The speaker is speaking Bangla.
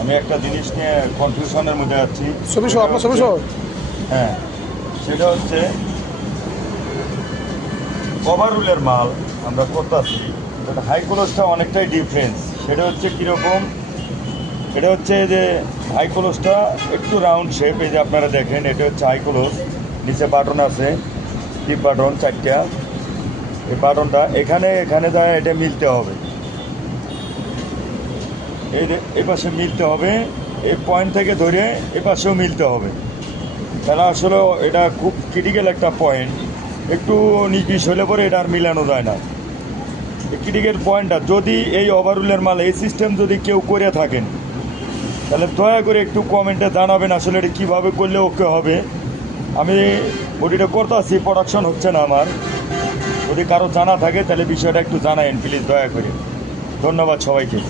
আমি একটা জিনিস নিয়ে কনফিউশনের মধ্যে আছি। আপনার ছবি সহ হ্যাঁ, সেটা হচ্ছে ওভাররুলের মাল আমরা করতেছি, যেটা হাই ক্লোজটা অনেকটাই ডিফারেন্স। সেটা হচ্ছে কীরকম, এটা হচ্ছে যে হাই ক্লোজটা একটু রাউন্ড শেপ, এই যে আপনারা দেখেন এটা হচ্ছে হাই ক্লোজ, নিচে বাটন আছে, টিপ বাটন 4টা। এই বাটনটা এখানে এখানে দেয়, এটা মিলতে হবে, এই পাশে মিলতে হবে, এই পয়েন্ট থেকে ধরে এ পাশেও মিলতে হবে। তাহলে আসলে এটা খুব ক্রিটিক্যাল একটা পয়েন্ট, একটু নির্বিষ হলে পরে এটা আর মিলানো যায় না। এই ক্রিটিক্যাল পয়েন্টটা যদি এই ওভাররুলের মাল এই সিস্টেম যদি কেউ করে থাকেন, তাহলে দয়া করে একটু কমেন্টে জানাবেন আসলে এটা কীভাবে করলে ওকে হবে। আমি বডিটা করতেছি, প্রোডাকশন হচ্ছে না আমার। যদি কারো জানা থাকে তাহলে বিষয়টা একটু জানায়েন প্লিজ, দয়া করে। ধন্যবাদ সবাইকে।